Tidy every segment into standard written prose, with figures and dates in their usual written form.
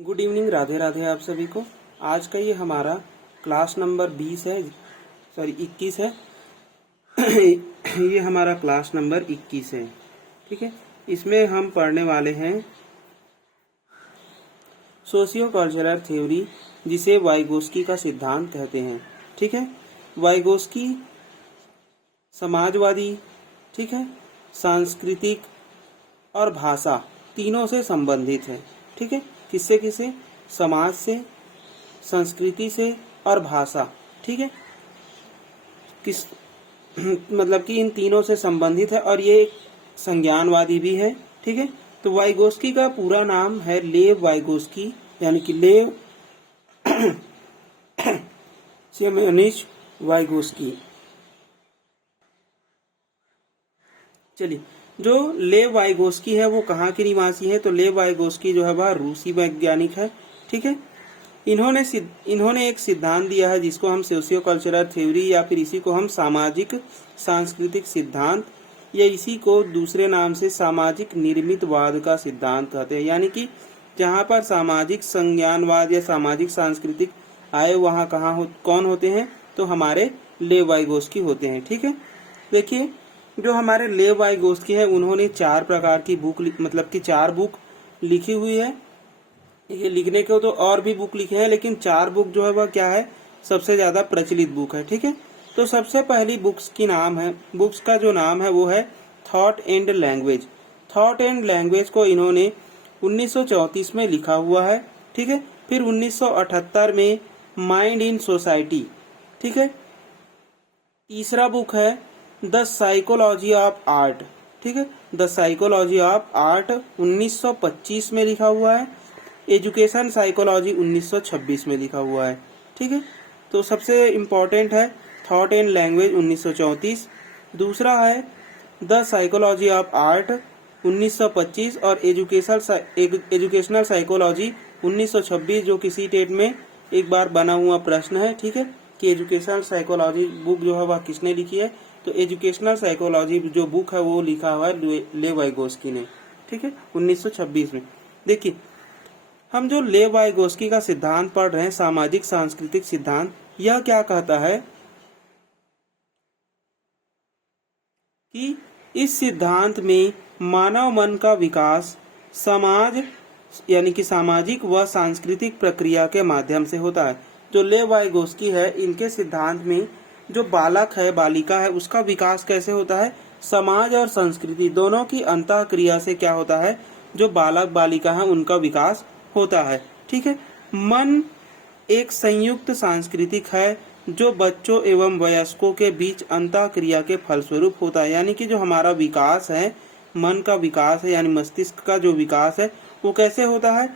Good evening, Radhe Radhe आप सभी को। आज का ये हमारा क्लास नंबर 20 है, सॉरी 21 है। ये हमारा क्लास नंबर 21 है, ठीक है। इसमें हम पढ़ने वाले हैं सोशियो कल्चरल थ्योरी, जिसे वाइगोस्की का सिद्धांत कहते हैं, ठीक है। वाइगोस्की समाजवादी, ठीक है, सांस्कृतिक और भाषा तीनों से संबंधित है, ठीक है। किससे किससे? समाज से, संस्कृति से और भाषा, ठीक है। किस मतलब कि इन तीनों से संबंधित है और ये एक संज्ञानवादी भी है, ठीक है। तो वाइगोस्की का पूरा नाम है लेव वाइगोस्की, यानी कि लेव सेमेनिच वाइगोस्की। चलिए, जो लेव वाइगोस्की है वो कहाँ के निवासी है? तो लेव वाइगोस्की जो है वह रूसी वैज्ञानिक है, ठीक है। इन्होंने एक सिद्धांत दिया है जिसको हम सोशियो कल्चरल थ्योरी या फिर इसी को हम सामाजिक सांस्कृतिक सिद्धांत या इसी को दूसरे नाम से सामाजिक निर्मितवाद का सिद्धांत कहते हैं। यानी कि जहाँ पर सामाजिक संज्ञानवाद या सामाजिक सांस्कृतिक आए वहाँ कौन होते हैं? तो हमारे लेव वाइगोस्की होते हैं, ठीक है। देखिए, जो हमारे लेव वाइगोस्की है उन्होंने 4 प्रकार की बुक, मतलब कि 4 बुक लिखी हुई है। ये लिखने के तो और भी बुक लिखे हैं, लेकिन 4 बुक जो है वह क्या है, सबसे ज्यादा प्रचलित बुक है, ठीक है। तो सबसे पहली बुक्स का जो नाम है वो है thought and language. Thought and language को इन्होंने 1934 में लिखा हुआ है, ठीक है। फिर 1978 में माइंड इन सोसाइटी, ठीक है। तीसरा बुक है द साइकोलॉजी ऑफ आर्ट, ठीक है। द साइकोलॉजी ऑफ आर्ट 1925 में लिखा हुआ है। एजुकेशन साइकोलॉजी 1926 में लिखा हुआ है, ठीक है। तो सबसे इम्पोर्टेंट है थॉट एंड लैंग्वेज 1934, दूसरा है द साइकोलॉजी ऑफ आर्ट 1925 और एजुकेशनल साइकोलॉजी 1926, जो किसी टेट में एक बार बना हुआ प्रश्न है, ठीक है, कि एजुकेशनल साइकोलॉजी बुक जो है वह किसने लिखी है? तो एजुकेशनल साइकोलॉजी जो बुक है वो लिखा हुआ है लेव वाइगोस्की ने, ठीक है, 1926 में। देखिए, हम जो लेव वाइगोस्की का सिद्धांत पढ़ रहे हैं, सामाजिक सांस्कृतिक सिद्धांत, यह क्या कहता है कि इस सिद्धांत में मानव मन का विकास समाज यानी कि सामाजिक व सांस्कृतिक प्रक्रिया के माध्यम से होता है। जो लेव वाइगोस्की है, इनके सिद्धांत में जो बालक है, बालिका है, उसका विकास कैसे होता है? समाज और संस्कृति दोनों की अंतःक्रिया से क्या होता है? जो बालक बालिका है उनका विकास होता है, ठीक है। मन एक संयुक्त सांस्कृतिक है जो बच्चों एवं वयस्कों के बीच अंतःक्रिया के फलस्वरूप होता है। यानी कि जो हमारा विकास है, मन का विकास है, यानी मस्तिष्क का जो विकास है वो कैसे होता है?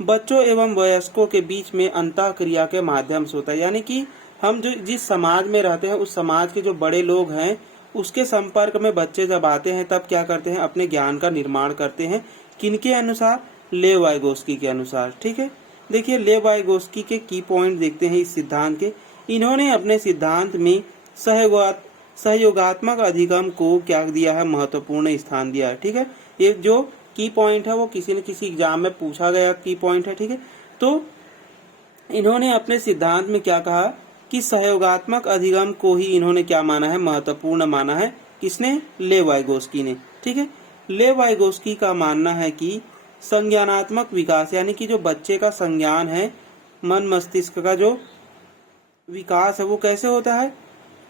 बच्चों एवं वयस्कों के बीच में अंतःक्रिया के माध्यम से होता है। यानी कि हम जो जिस समाज में रहते हैं उस समाज के जो बड़े लोग हैं उसके संपर्क में बच्चे जब आते हैं तब क्या करते हैं? अपने ज्ञान का निर्माण करते हैं। किनके अनुसार? लेव वाइगोस्की के अनुसार, ठीक है। देखिए, लेव वाइगोस्की के की पॉइंट देखते हैं इस सिद्धांत के। इन्होंने अपने सिद्धांत में सहयोगात्मक अधिगम को क्या दिया है? महत्वपूर्ण स्थान दिया है, ठीक है। ये जो की पॉइंट है वो किसी न किसी एग्जाम में पूछा गया की पॉइंट है, ठीक है। तो इन्होंने अपने सिद्धांत में क्या कहा कि सहयोगात्मक अधिगम को ही इन्होंने क्या माना है? महत्वपूर्ण माना है। किसने? लेव वाइगोस्की ने, ठीक है। लेव वाइगोस्की का मानना है कि संज्ञानात्मक विकास, यानी कि जो बच्चे का संज्ञान है, मन मस्तिष्क का जो विकास है वो कैसे होता है?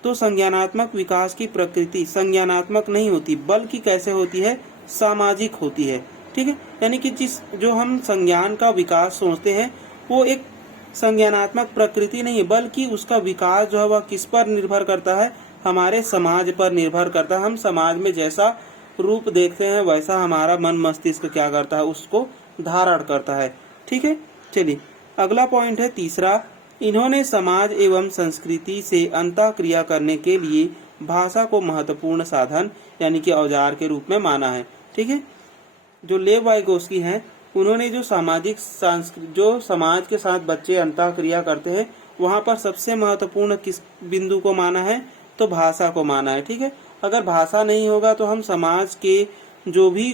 तो संज्ञानात्मक विकास की प्रकृति संज्ञानात्मक नहीं होती, बल्कि कैसे होती है? सामाजिक होती है, ठीक है। यानी कि जो हम संज्ञान का विकास सोचते हैं वो एक संज्ञानात्मक प्रकृति नहीं है, बल्कि उसका विकास जो है वह किस पर निर्भर करता है? हमारे समाज पर निर्भर करता है। हम समाज में जैसा रूप देखते हैं वैसा हमारा मन मस्तिष्क क्या करता है? उसको धारण करता है, ठीक है। चलिए, अगला पॉइंट है तीसरा। इन्होंने समाज एवं संस्कृति से अंतःक्रिया करने के लिए भाषा को महत्वपूर्ण साधन यानी कि औजार के रूप में माना है, ठीक है। जो लेव वाइगोस्की हैं उन्होंने जो जो समाज के साथ बच्चे अंतःक्रिया करते हैं वहां पर सबसे महत्वपूर्ण किस बिंदु को माना है? तो भाषा को माना है, ठीक है। अगर भाषा नहीं होगा तो हम समाज के जो भी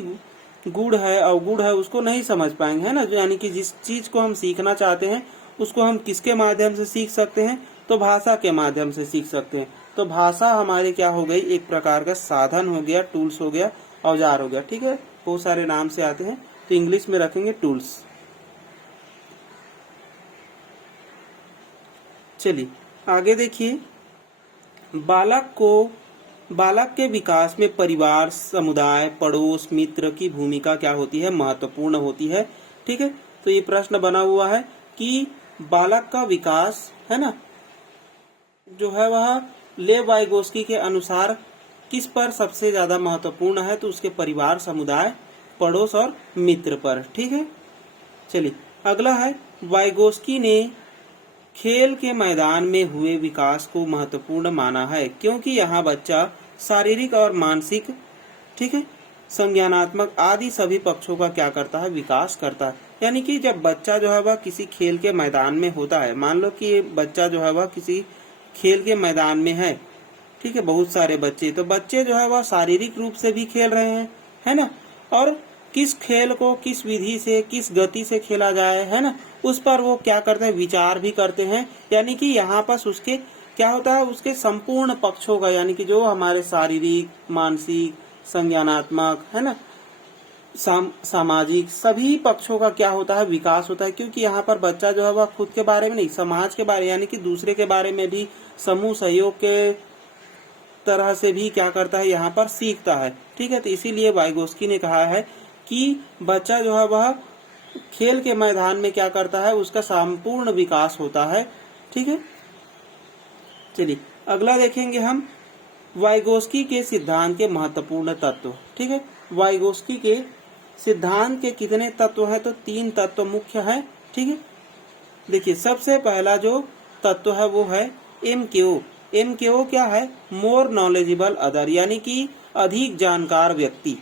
गुड़ है अवगुड़ है उसको नहीं समझ पाएंगे, है ना। यानी कि जिस चीज को हम सीखना चाहते हैं उसको हम किसके माध्यम से सीख सकते हैं, तो भाषा के माध्यम से सीख सकते हैं। तो भाषा हमारे क्या हो गई, एक प्रकार का साधन हो गया, टूल्स हो गया, औजार हो गया, ठीक है। बहुत सारे नाम से आते हैं, तो इंग्लिश में रखेंगे टूल्स। चलिए आगे देखिए, बालक के विकास में परिवार, समुदाय, पड़ोस, मित्र की भूमिका क्या होती है, महत्वपूर्ण होती है, ठीक है। तो ये प्रश्न बना हुआ है कि बालक का विकास, है ना, जो है वह लेव वाइगोस्की के अनुसार किस पर सबसे ज्यादा महत्वपूर्ण है, तो उसके परिवार, समुदाय, पड़ोस और मित्र पर, ठीक है। चलिए अगला है, वाइगोस्की ने खेल के मैदान में हुए विकास को महत्वपूर्ण माना है क्योंकि यहाँ बच्चा शारीरिक और मानसिक, ठीक है, संज्ञानात्मक आदि सभी पक्षों का क्या करता है, विकास करता है। यानी कि जब बच्चा जो है वह किसी खेल के मैदान में होता है, मान लो कि बच्चा जो है वह किसी खेल के मैदान में है, ठीक है, बहुत सारे बच्चे, तो बच्चे जो है वह शारीरिक रूप से भी खेल रहे हैं, है ना, और किस खेल को किस विधि से किस गति से खेला जाए, है ना, उस पर वो क्या करते हैं, विचार भी करते हैं। यानी कि यहाँ पर उसके क्या होता है, उसके संपूर्ण पक्षों का, यानी कि जो हमारे शारीरिक, मानसिक, संज्ञानात्मक, है ना, सामाजिक सभी पक्षों का क्या होता है, विकास होता है। क्योंकि यहाँ पर बच्चा जो है वह खुद के बारे में नहीं, समाज के बारे, यानी कि दूसरे के बारे में भी, समूह सहयोग के तरह से भी क्या करता है, यहाँ पर सीखता है, ठीक है। तो इसीलिए वाइगोस्की ने कहा है कि बच्चा जो है वह खेल के मैदान में क्या करता है, उसका संपूर्ण विकास होता है, ठीक है। चलिए अगला देखेंगे हम, वाइगोस्की के सिद्धांत के महत्वपूर्ण तत्व, ठीक है। वाइगोस्की के सिद्धांत के कितने तत्व हैं, तो 3 तत्व मुख्य है, ठीक है। देखिए सबसे पहला जो तत्व है वो है MKO। MKO क्या है, मोर नॉलेजेबल अदर, यानी कि अधिक जानकार व्यक्ति।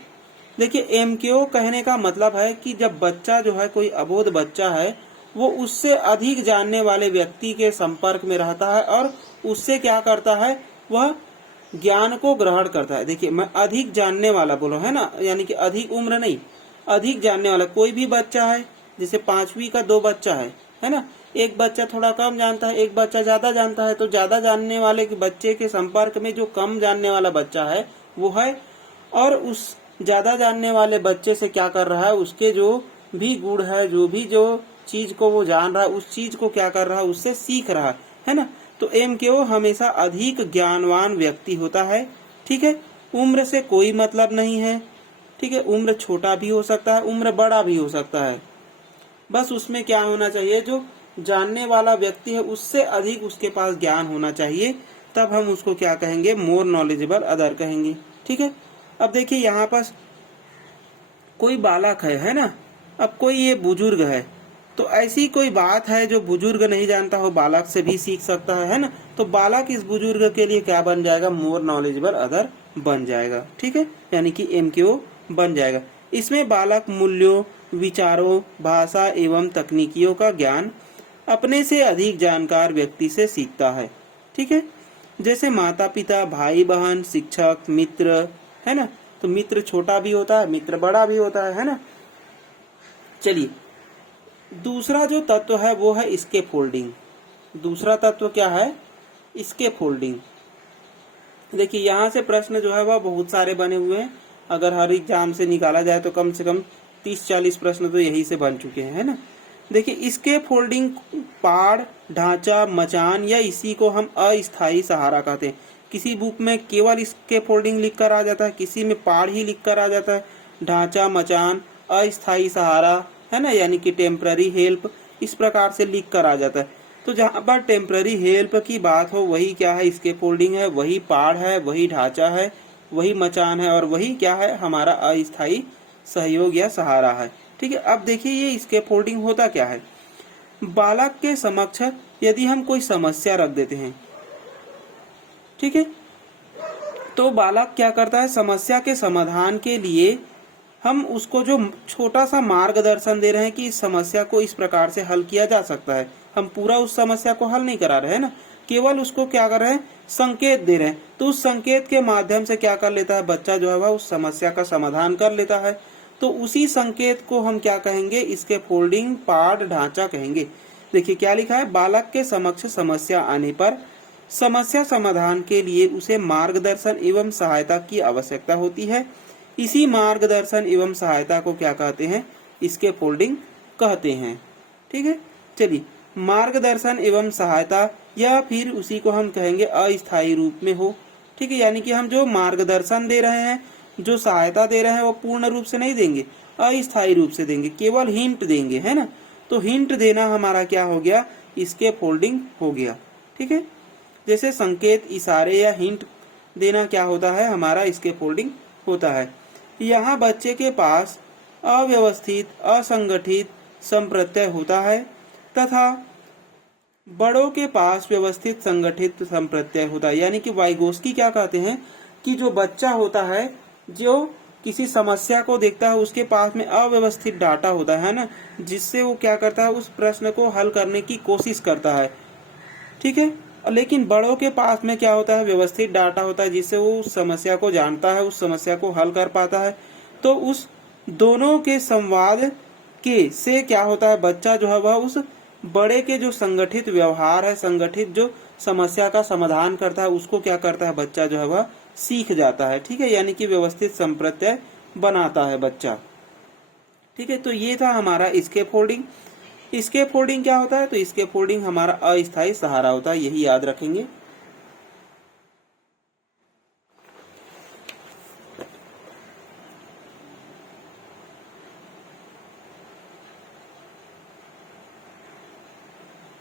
देखिए MKO कहने का मतलब है कि जब बच्चा जो है, कोई अबोध बच्चा है, वो उससे अधिक जानने वाले व्यक्ति के संपर्क में रहता है और उससे क्या करता है, वह ज्ञान को ग्रहण करता है। देखिए मैं अधिक जानने वाला बोलो, है ना, यानी कि अधिक उम्र नहीं, अधिक जानने वाला। कोई भी बच्चा है, जैसे 5वीं का 2 बच्चा है ना, एक बच्चा थोड़ा कम जानता है, एक बच्चा ज्यादा जानता है, तो ज्यादा जानने वाले के बच्चे के संपर्क में जो कम जानने वाला बच्चा है वो है, और उस ज्यादा जानने वाले बच्चे से क्या कर रहा है, उसके जो भी गुण है, जो चीज को वो जान रहा है, उस चीज को क्या कर रहा है, उससे सीख रहा है ना। तो MKO हमेशा अधिक ज्ञानवान व्यक्ति होता है, ठीक है। उम्र से कोई मतलब नहीं है, ठीक है, उम्र छोटा भी हो सकता है, उम्र बड़ा भी हो सकता है, बस उसमें क्या होना चाहिए, जो जानने वाला व्यक्ति है उससे अधिक उसके पास ज्ञान होना चाहिए, तब हम उसको क्या कहेंगे, मोर नॉलेजेबल अदर कहेंगे, ठीक है। अब देखिए यहाँ पर कोई बालक है ना, अब कोई ये बुजुर्ग है, तो ऐसी कोई बात है जो बुजुर्ग नहीं जानता हो, बालक से भी सीख सकता है ना। तो बालक इस बुजुर्ग के लिए क्या बन जाएगा, मोर नॉलेजेबल अदर बन जाएगा, ठीक है, यानी कि MKO बन जाएगा। इसमें बालक मूल्यों, विचारों, भाषा एवं तकनीकियों का ज्ञान अपने से अधिक जानकार व्यक्ति से सीखता है, ठीक है। जैसे माता पिता, भाई बहन, शिक्षक, मित्र, है ना, तो मित्र छोटा भी होता है, मित्र बड़ा भी होता है ना। चलिए दूसरा जो तत्व है वो है स्केप फोल्डिंग। दूसरा तत्व क्या है, स्केप फोल्डिंग। देखिए यहाँ से प्रश्न जो है वह बहुत सारे बने हुए हैं, अगर हर एग्जाम से निकाला जाए तो कम से कम 30-40 प्रश्न तो यही से बन चुके हैं, है ना। देखिए स्केप फोल्डिंग पाड़, ढांचा, मचान या इसी को हम अस्थायी सहारा कहते हैं। किसी बुक में केवल स्केप फोल्डिंग लिख कर आ जाता है, किसी में पाड़ ही लिख कर आ जाता है, ढांचा, मचान, अस्थायी सहारा, है ना, यानी कि टेम्पररी हेल्प, इस प्रकार से लिख कर आ जाता है। तो जहाँ पर टेम्पररी हेल्प की बात हो वही क्या है, स्केप फोल्डिंग है, वही पाड़ है, वही ढांचा है, वही मचान है, और वही क्या है, हमारा अस्थायी सहयोग या सहारा है, ठीक है। अब देखिए ये स्केप फोल्डिंग होता क्या है, बालक के समक्ष यदि हम कोई समस्या रख देते हैं, ठीक है, तो बालक क्या करता है, समस्या के समाधान के लिए हम उसको जो छोटा सा मार्गदर्शन दे रहे हैं कि इस समस्या को इस प्रकार से हल किया जा सकता है, हम पूरा उस समस्या को हल नहीं करा रहे हैं ना, केवल उसको क्या कर रहे हैं, संकेत दे रहे हैं। तो उस संकेत के माध्यम से क्या कर लेता है बच्चा जो है वह उस समस्या का समाधान कर लेता है। तो उसी संकेत को हम क्या कहेंगे, इसके फोल्डिंग पार्ट ढांचा कहेंगे। देखिए क्या लिखा है, बालक के समक्ष समस्या आने पर समस्या समाधान के लिए उसे मार्गदर्शन एवं सहायता की आवश्यकता होती है। इसी मार्गदर्शन एवं सहायता को क्या कहते हैं, इसके फोल्डिंग कहते हैं। ठीक है, चलिए मार्गदर्शन एवं सहायता या फिर उसी को हम कहेंगे अस्थायी रूप में हो। ठीक है, यानी कि हम जो मार्गदर्शन दे रहे हैं, जो सहायता दे रहे हैं, वो पूर्ण रूप से नहीं देंगे, अस्थायी रूप से देंगे, केवल हिंट देंगे, है ना। तो हिंट देना हमारा क्या हो गया, इसके फोल्डिंग हो गया। ठीक है, जैसे संकेत, इशारे या हिंट देना क्या होता है हमारा, इसके फोल्डिंग होता है। यहाँ बच्चे के पास अव्यवस्थित असंगठित संप्रत्यय होता है तथा बड़ों के पास व्यवस्थित संगठित संप्रत्यय होता है। यानी कि वाइगोस्की क्या कहते हैं कि जो बच्चा होता है, जो किसी समस्या को देखता है, उसके पास में अव्यवस्थित डाटा होता है ना, जिससे वो क्या करता है, उस प्रश्न को हल करने की कोशिश करता है। ठीक है, लेकिन बड़ों के पास में क्या होता है, व्यवस्थित डाटा होता है, जिससे वो उस समस्या को जानता है, उस समस्या को हल कर पाता है। तो उस दोनों के संवाद के से क्या होता है, बच्चा जो है वह उस बड़े के जो संगठित व्यवहार है, संगठित जो समस्या का समाधान करता है, उसको क्या करता है, बच्चा जो है वह सीख जाता है। ठीक है, यानी कि व्यवस्थित संप्रत्यय बनाता है बच्चा। ठीक है, तो ये था हमारा स्केप फोल्डिंग। स्केप फोल्डिंग क्या होता है, तो स्केप फोल्डिंग हमारा अस्थायी सहारा होता है, यही याद रखेंगे।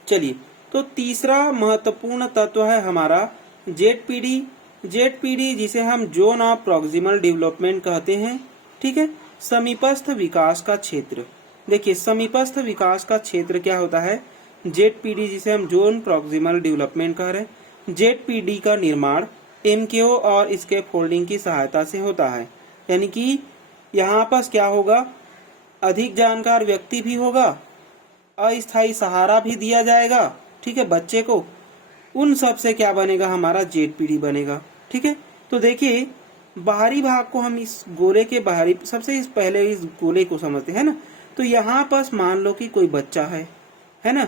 चलिए, तो तीसरा महत्वपूर्ण तत्व है हमारा जेडपीडी। जेडपीडी जिसे हम जोन ऑफ प्रॉक्सिमल डेवलपमेंट कहते हैं। ठीक है, समीपस्थ विकास का क्षेत्र। देखिए समीपस्थ विकास का क्षेत्र क्या होता है, जेडपीडी जिसे हम जोन प्रॉक्सिमल डेवलपमेंट कह रहे हैं। जेडपीडी का निर्माण एमकेओ और स्केप फोल्डिंग की सहायता से होता है। यानी कि यहाँ पर क्या होगा, अधिक जानकार व्यक्ति भी होगा, अस्थायी सहारा भी दिया जाएगा। ठीक है, बच्चे को, उन सब से क्या बनेगा, हमारा जेडपीडी बनेगा। ठीक है, तो देखिए बाहरी भाग को हम इस गोले के बाहरी, सबसे पहले इस गोले को समझते हैं ना। तो यहाँ पर मान लो कि कोई बच्चा है ना,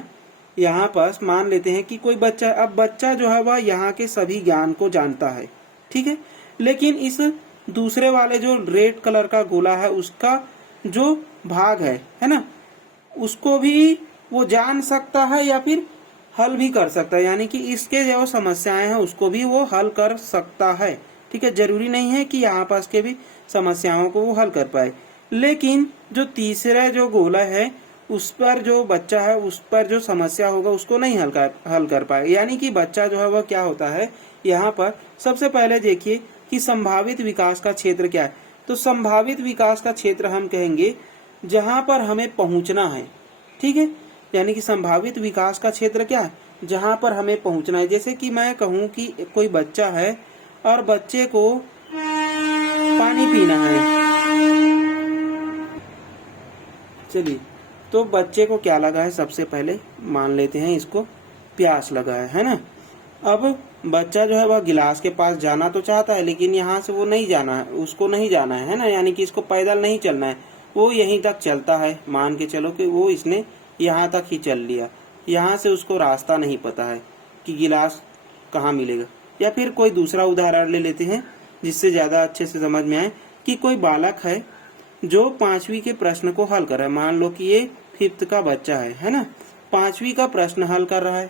यहाँ पर मान लेते हैं कि कोई बच्चा। अब बच्चा जो है वह यहाँ के सभी ज्ञान को जानता है। ठीक है, लेकिन इस दूसरे वाले जो रेड कलर का गोला है, उसका जो भाग है ना, उसको भी वो जान सकता है या फिर हल भी कर सकता है। यानी कि इसके जो समस्याएं हैं उसको भी वो हल कर सकता है। ठीक है, जरूरी नहीं है कि यहाँ पास के भी समस्याओं को वो हल कर पाए। लेकिन जो तीसरा जो गोला है, उस पर जो बच्चा है, उस पर जो समस्या होगा उसको नहीं हल कर पाए। यानी कि बच्चा जो है वह क्या होता है, यहाँ पर सबसे पहले देखिए कि संभावित विकास का क्षेत्र क्या है। तो संभावित विकास का क्षेत्र हम कहेंगे जहाँ पर हमें पहुंचना है। ठीक है, यानी कि संभावित विकास का क्षेत्र क्या है, जहाँ पर हमें पहुंचना है। जैसे कि मैं कहूँ कि कोई बच्चा है और बच्चे को पानी पीना है। चलिए, तो बच्चे को क्या लगा है, सबसे पहले मान लेते हैं इसको प्यास लगा है ना। अब बच्चा जो है वह गिलास के पास जाना तो चाहता है, लेकिन यहाँ से वो नहीं जाना है, उसको नहीं जाना है ना। यानी कि इसको पैदल नहीं चलना है, वो यहीं तक चलता है। मान के चलो कि वो इसने यहाँ तक ही चल लिया, यहाँ से उसको रास्ता नहीं पता है कि गिलास कहाँ मिलेगा। या फिर कोई दूसरा उदाहरण ले लेते हैं जिससे ज्यादा अच्छे से समझ में आए कि कोई बालक है जो 5वीं के प्रश्न को हल कर रहा है। मान लो कि ये 5th का बच्चा है ना, 5वीं का प्रश्न हल कर रहा है।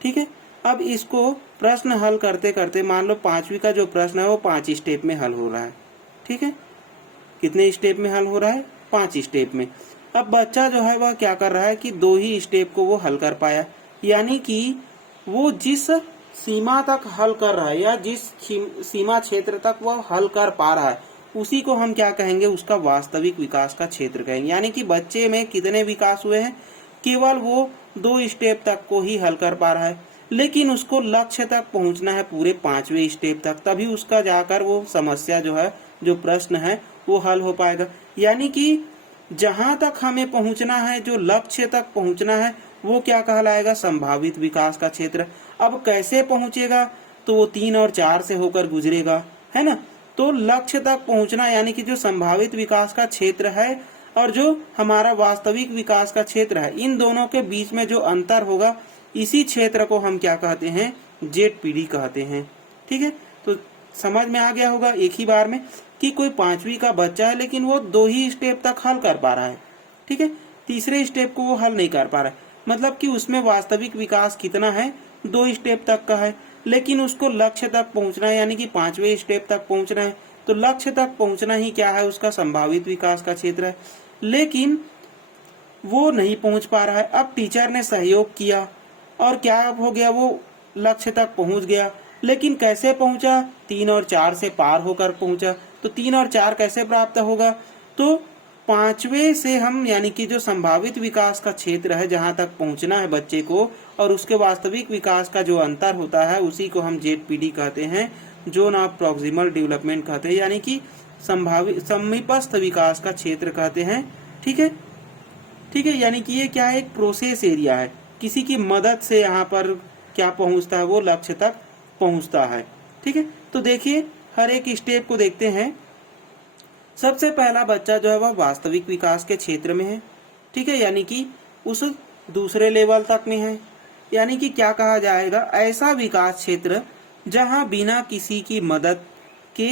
ठीक है, अब इसको प्रश्न हल करते करते मान लो 5वीं का जो प्रश्न है वो 5 स्टेप में हल हो रहा है। ठीक है, कितने स्टेप में हल हो रहा है, 5 स्टेप में। अब बच्चा जो है वह क्या कर रहा है कि 2 ही स्टेप को वो हल कर पाया। यानी कि वो जिस सीमा तक हल कर रहा है या जिस सीमा क्षेत्र तक वह हल कर पा रहा है, उसी को हम क्या कहेंगे, उसका वास्तविक विकास का क्षेत्र कहेंगे। यानी कि बच्चे में कितने विकास हुए हैं, केवल वो 2 स्टेप तक को ही हल कर पा रहा है, लेकिन उसको लक्ष्य तक पहुंचना है पूरे 5वें स्टेप तक, तभी उसका जाकर वो समस्या जो है, जो प्रश्न है वो हल हो पाएगा। यानी कि जहां तक हमें पहुंचना है, जो लक्ष्य तक पहुंचना है, वो क्या कहलाएगा, संभावित विकास का क्षेत्र। अब कैसे पहुंचेगा, तो वो 3 और 4 से होकर गुजरेगा, है ना। तो लक्ष्य तक पहुंचना यानी कि जो संभावित विकास का क्षेत्र है और जो हमारा वास्तविक विकास का क्षेत्र है, इन दोनों के बीच में जो अंतर होगा, इसी क्षेत्र को हम क्या कहते हैं, ZPD कहते हैं। ठीक है, तो समझ में आ गया होगा एक ही बार में कि कोई 5वीं का बच्चा है लेकिन वो 2 ही स्टेप तक हल कर पा रहा है। ठीक है, तीसरे स्टेप को वो हल नहीं कर पा रहा है, मतलब कि उसमें वास्तविक विकास कितना है, 2 स्टेप तक का है, लेकिन उसको लक्ष्य तक पहुंचना है यानी कि 5वें स्टेप तक पहुंचना है। तो लक्ष्य तक पहुंचना ही क्या है, उसका संभावित विकास का क्षेत्र है, लेकिन वो नहीं पहुंच पा रहा है। अब टीचर ने सहयोग किया और क्या हो गया, वो लक्ष्य तक पहुंच गया, लेकिन कैसे पहुंचा, 3 और 4 से पार होकर पहुंचा। तो 3 और 4 कैसे प्राप्त होगा, तो 5वें से हम यानी कि जो संभावित विकास का क्षेत्र है, जहां तक पहुंचना है बच्चे को, और उसके वास्तविक विकास का जो अंतर होता है, उसी को हम ZPD कहते हैं, जोन ऑफ प्रॉक्सिमल डेवलपमेंट कहते हैं, यानी कि संभावित समीपस्थ विकास का क्षेत्र कहते हैं। ठीक है, ठीक है, यानी कि ये क्या है, एक प्रोसेस एरिया है, किसी की मदद से यहाँ पर क्या पहुंचता है, वो लक्ष्य तक पहुंचता है। ठीक है, तो देखिए हर एक स्टेप को देखते हैं। सबसे पहला बच्चा जो है वह वास्तविक विकास के क्षेत्र में है। ठीक है, यानी कि उस दूसरे लेवल तक में है, यानी कि क्या कहा जाएगा, ऐसा विकास क्षेत्र जहां बिना किसी की मदद के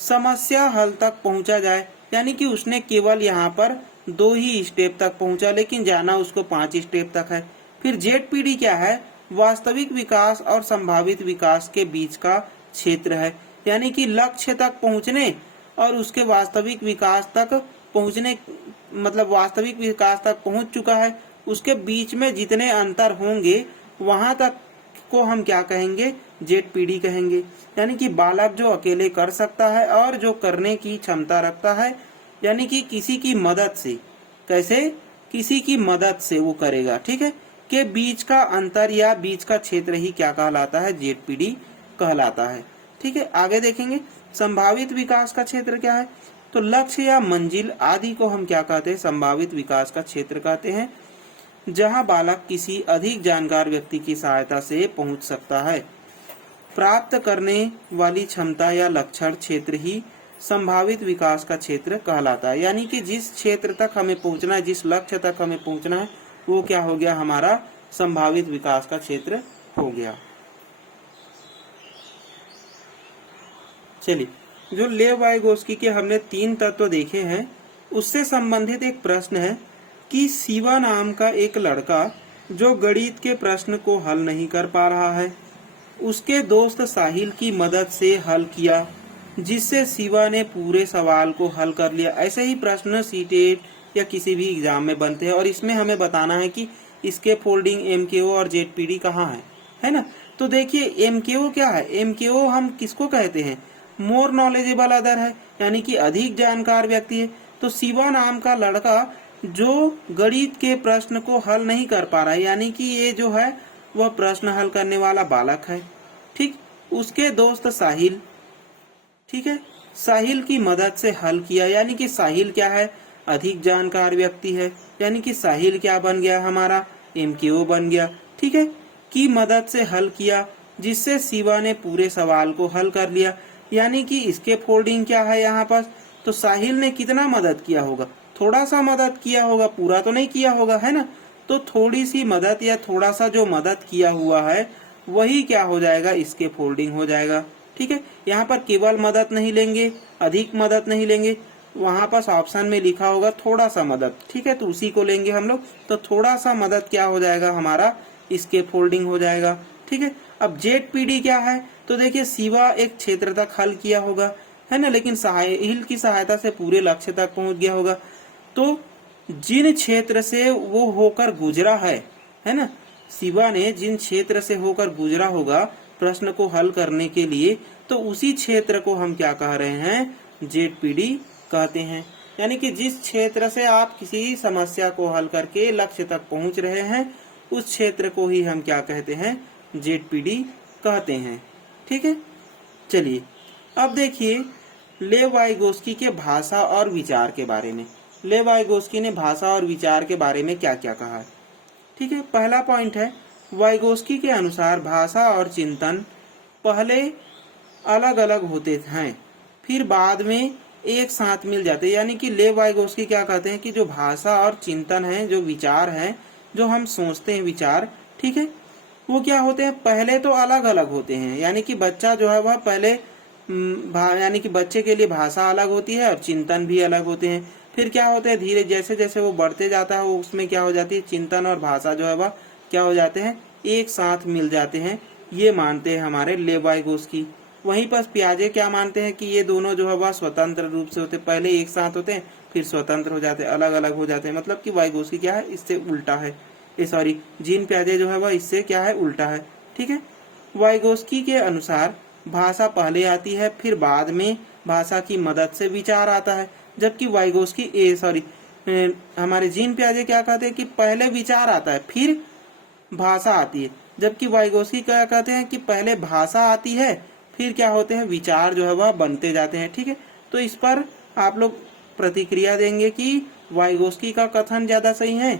समस्या हल तक पहुंचा जाए, यानी कि उसने केवल यहाँ पर 2 ही स्टेप तक पहुंचा, लेकिन जाना उसको 5 स्टेप तक है। फिर ZPD क्या है, वास्तविक विकास और संभावित विकास के बीच का क्षेत्र है, यानी कि लक्ष्य तक पहुंचने और उसके वास्तविक विकास तक पहुंचने, मतलब वास्तविक विकास तक पहुंच चुका है, उसके बीच में जितने अंतर होंगे वहां तक को हम क्या कहेंगे, ZPD कहेंगे। यानी कि बालक जो अकेले कर सकता है और जो करने की क्षमता रखता है, यानी कि किसी की मदद से, कैसे, किसी की मदद से वो करेगा। ठीक है, के बीच का अंतर या बीच का क्षेत्र ही क्या कहलाता है, ZPD कहलाता है। ठीक है, आगे देखेंगे संभावित विकास का क्षेत्र क्या है, तो लक्ष्य या मंजिल आदि को हम क्या कहते हैं, संभावित विकास का क्षेत्र कहते हैं, जहां बालक किसी अधिक जानकार व्यक्ति की सहायता से पहुंच सकता है। प्राप्त करने वाली क्षमता या लक्षण क्षेत्र ही संभावित विकास का क्षेत्र कहलाता है, यानी कि जिस क्षेत्र तक हमें पहुंचना है, जिस लक्ष्य तक हमें पहुंचना है, वो क्या हो गया, हमारा संभावित विकास का क्षेत्र हो गया। चलिए, जो लेव वाइगोस्की के हमने 3 तत्व देखे हैं, उससे संबंधित एक प्रश्न है कि शिवा नाम का एक लड़का जो गणित के प्रश्न को हल नहीं कर पा रहा है, उसके दोस्त साहिल की मदद से हल किया, जिससे शिवा ने पूरे सवाल को हल कर लिया। ऐसे ही प्रश्न सीटेट या किसी भी एग्जाम में बनते हैं, और इसमें हमें बताना है कि इसके फोल्डिंग MKO और ZPD कहाँ है ना। तो देखिए MKO क्या है, MKO हम किसको कहते हैं, मोर नॉलेजेबल अदर है, यानी कि अधिक जानकार व्यक्ति है। तो शिवा नाम का लड़का जो गणित के प्रश्न को हल नहीं कर पा रहा है, यानी कि ये जो है वह प्रश्न हल करने वाला बालक है। ठीक, उसके दोस्त साहिल, ठीक है, साहिल की मदद से हल किया, यानी कि साहिल क्या है, अधिक जानकार व्यक्ति है, यानी कि साहिल क्या बन गया, हमारा MKO बन गया। ठीक है, की मदद से हल किया, जिससे शिवा ने पूरे सवाल को हल कर लिया, यानी कि इसके फोल्डिंग क्या है यहाँ पर, तो साहिल ने कितना मदद किया होगा, थोड़ा सा मदद किया होगा, पूरा तो नहीं किया होगा, है ना। तो थोड़ी सी मदद या थोड़ा सा जो मदद किया हुआ है वही क्या हो जाएगा, इसके फोल्डिंग हो जाएगा। ठीक है, यहाँ पर केवल मदद नहीं लेंगे, अधिक मदद नहीं लेंगे, वहां पास ऑप्शन में लिखा होगा थोड़ा सा मदद। ठीक है, तो उसी को लेंगे हम लोग, तो थोड़ा सा मदद क्या हो जाएगा, हमारा इसके फोल्डिंग हो जाएगा। ठीक है, अब ZPD क्या है, तो देखिए शिवा एक क्षेत्र तक हल किया होगा, है ना, लेकिन साहिल की सहायता से पूरे लक्ष्य तक पहुंच गया होगा। तो जिन क्षेत्र से वो होकर गुजरा है ना, शिवा ने जिन क्षेत्र से होकर गुजरा होगा प्रश्न को हल करने के लिए, तो उसी क्षेत्र को हम क्या कह रहे हैं, ZPD कहते हैं। यानी कि जिस क्षेत्र से आप किसी समस्या को हल करके लक्ष्य तक पहुंच रहे हैं, उस क्षेत्र को ही हम क्या कहते हैं, ZPD कहते हैं। ठीक है, चलिए अब देखिए लेव वाइगोस्की के भाषा और विचार के बारे में। लेव वाइगोस्की ने भाषा और विचार के बारे में क्या क्या कहा है। ठीक है, पहला पॉइंट है, वाइगोस्की के अनुसार भाषा और चिंतन पहले अलग अलग होते हैं, फिर बाद में एक साथ मिल जाते हैं। यानी कि लेव वाइगोस्की क्या कहते हैं कि जो भाषा और चिंतन है, जो विचार है, जो हम सोचते हैं विचार, ठीक है, वो क्या होते हैं, पहले तो अलग अलग होते हैं। यानी कि बच्चा जो है वह पहले यानी कि बच्चे के लिए भाषा अलग होती है और चिंतन भी अलग होते हैं। फिर क्या होते हैं, धीरे जैसे जैसे वो बढ़ते जाता है, वो उसमें क्या हो जाती है, चिंतन और भाषा जो है वह क्या हो जाते हैं, एक साथ मिल जाते हैं। ये मानते हैं हमारे लेव वाइगोस्की। वहीं पर पियाजे क्या मानते हैं कि ये दोनों जो है वह स्वतंत्र रूप से होते, पहले एक साथ होते हैं फिर स्वतंत्र हो जाते हैं, अलग अलग हो जाते हैं। मतलब कि वाइगोस्की क्या है, इससे उल्टा है, सॉरी जीन पियाजे जो है वह इससे क्या है, उल्टा है। ठीक है, वाइगोस्की के अनुसार भाषा पहले आती है, फिर बाद में भाषा की मदद से विचार आता है। जबकि वाइगोस्की हमारे जीन पियाजे क्या कहते हैं कि पहले विचार आता है फिर भाषा आती है। जबकि वाइगोस्की क्या कहते हैं कि पहले भाषा आती है फिर क्या होते हैं, विचार जो है वह बनते जाते हैं। ठीक है, तो इस पर आप लोग प्रतिक्रिया देंगे कि वाइगोस्की का कथन ज्यादा सही है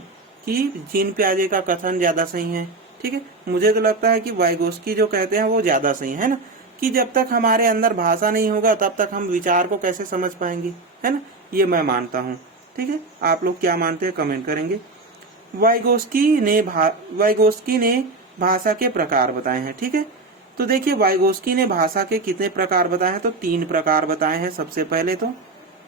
कि जीन पियाजे का कथन ज्यादा सही है। ठीक है, मुझे तो लगता है कि वाइगोस्की जो कहते हैं वो ज्यादा सही है ना, कि जब तक हमारे अंदर भाषा नहीं होगा तब तक हम विचार को कैसे समझ पाएंगे, है ना, ये मैं मानता हूँ। ठीक है, आप लोग क्या मानते हैं कमेंट करेंगे। वाइगोस्की ने भाषा के प्रकार बताए हैं। ठीक है, तो देखिए वाइगोस्की ने भाषा के कितने प्रकार बताए हैं, तो 3 प्रकार बताए हैं सबसे पहले तो।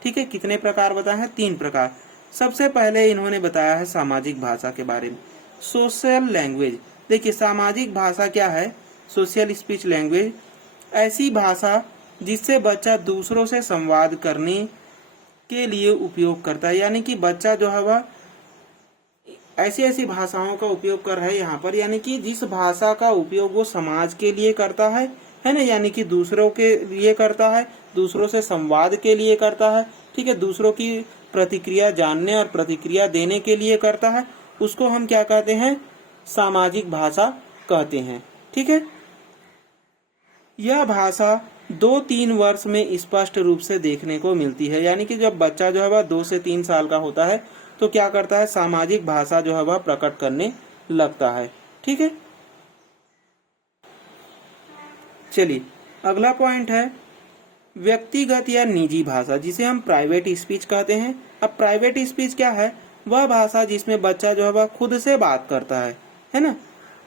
ठीक है, कितने प्रकार बताए हैं, 3 प्रकार। सबसे पहले इन्होंने बताया है सामाजिक भाषा के बारे में, सोशल लैंग्वेज। देखिए सामाजिक भाषा क्या है, सोशल स्पीच लैंग्वेज, ऐसी भाषा जिससे बच्चा दूसरों से संवाद करने के लिए उपयोग करता है। यानी कि बच्चा जो है वह ऐसी ऐसी भाषाओं का उपयोग कर रहा है यहाँ पर, यानी कि जिस भाषा का उपयोग वो समाज के लिए करता है ना, यानी कि दूसरों के लिए करता है, दूसरों से संवाद के लिए करता है। ठीक है, दूसरों की प्रतिक्रिया जानने और प्रतिक्रिया देने के लिए करता है, उसको हम क्या कहते हैं, सामाजिक भाषा कहते हैं। ठीक है, यह भाषा 2-3 वर्ष में स्पष्ट रूप से देखने को मिलती है। यानी कि जब बच्चा जो है वह 2 से 3 साल का होता है तो क्या करता है, सामाजिक भाषा जो है वह प्रकट करने लगता है। ठीक है, चलिए अगला पॉइंट है व्यक्तिगत या निजी भाषा, जिसे हम प्राइवेट स्पीच कहते हैं। अब प्राइवेट स्पीच क्या है, वह भाषा जिसमें बच्चा जो है वह खुद से बात करता है ना,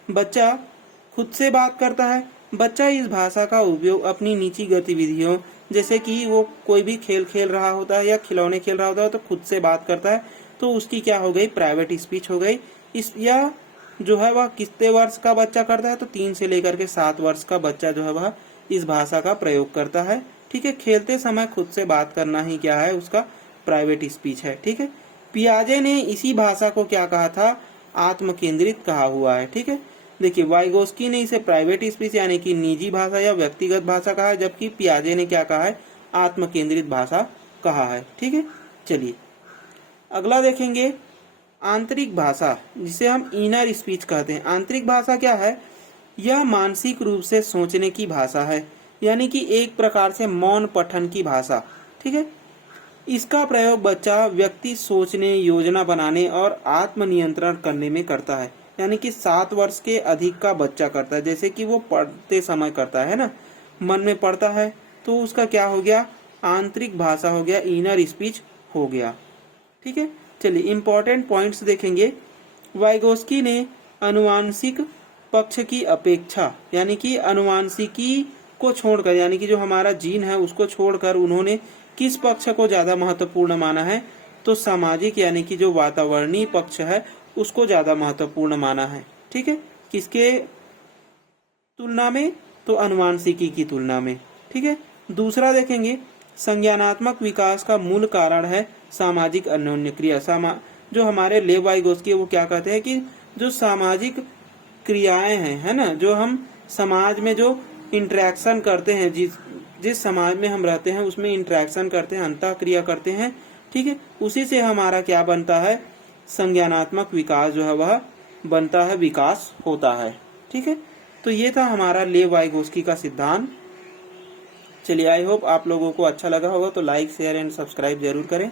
बच्चा खुद से बात करता है। बच्चा इस भाषा का उपयोग अपनी निजी गतिविधियों, जैसे कि वो कोई भी खेल खेल रहा होता है या खिलौने खेल रहा होता है तो खुद से बात करता है, तो उसकी क्या हो गई, प्राइवेट स्पीच हो गई। इस या जो है वह कितने वर्ष का बच्चा करता है, तो 3 से लेकर के 7 वर्ष का बच्चा जो है वह इस भाषा का प्रयोग करता है। ठीक है, खेलते समय खुद से बात करना ही क्या है, उसका प्राइवेट स्पीच है। ठीक है, पियाजे ने इसी भाषा को क्या कहा था, आत्म केंद्रित कहा हुआ है। ठीक है, देखिए वाइगोस्की ने इसे प्राइवेट स्पीच यानी कि निजी भाषा या व्यक्तिगत भाषा कहा है, जबकि पियाजे ने क्या कहा है, आत्म केंद्रित भाषा कहा है। ठीक है, चलिए अगला देखेंगे आंतरिक भाषा, जिसे हम इनर स्पीच कहते हैं। आंतरिक भाषा क्या है, यह मानसिक रूप से सोचने की भाषा है, यानी कि एक प्रकार से मौन पठन की भाषा। ठीक है, इसका प्रयोग बच्चा व्यक्ति सोचने, योजना बनाने और आत्मनियंत्रण करने में करता है। यानी कि 7 वर्ष के अधिक का बच्चा करता है, जैसे कि वो पढ़ते समय करता है ना, मन में पढ़ता है, तो उसका क्या हो गया, आंतरिक भाषा हो गया, इनर स्पीच हो गया। ठीक है, चलिए इम्पोर्टेंट पॉइंट्स देखेंगे। वाइगोस्की ने अनुवांशिक पक्ष की अपेक्षा, यानी कि अनुवांशिकी को छोड़कर, यानी कि जो हमारा जीन है उसको छोड़कर उन्होंने किस पक्ष को ज्यादा महत्वपूर्ण माना है, तो सामाजिक यानी कि जो वातावरणीय पक्ष है उसको ज्यादा महत्वपूर्ण माना है। ठीक है, किसके तुलना में, तो अनुवांशिकी की तुलना में। ठीक है, दूसरा देखेंगे संज्ञानात्मक विकास का मूल कारण है सामाजिक अन्योन्य क्रिया। जो हमारे लेव वाइगोस्की वो क्या कहते हैं कि जो सामाजिक क्रियाएं हैं, है ना, जो हम समाज में जो इंटरेक्शन करते हैं, जिस समाज में हम रहते हैं उसमें इंटरेक्शन करते हैं, अंतः क्रिया करते हैं। ठीक है, उसी से हमारा क्या बनता है, संज्ञानात्मक विकास जो है वह बनता है, विकास होता है। ठीक है, तो ये था हमारा लेव वाइगोस्की का सिद्धांत। चलिए आई होप आप लोगों को अच्छा लगा होगा, तो लाइक शेयर एंड सब्सक्राइब जरूर करें।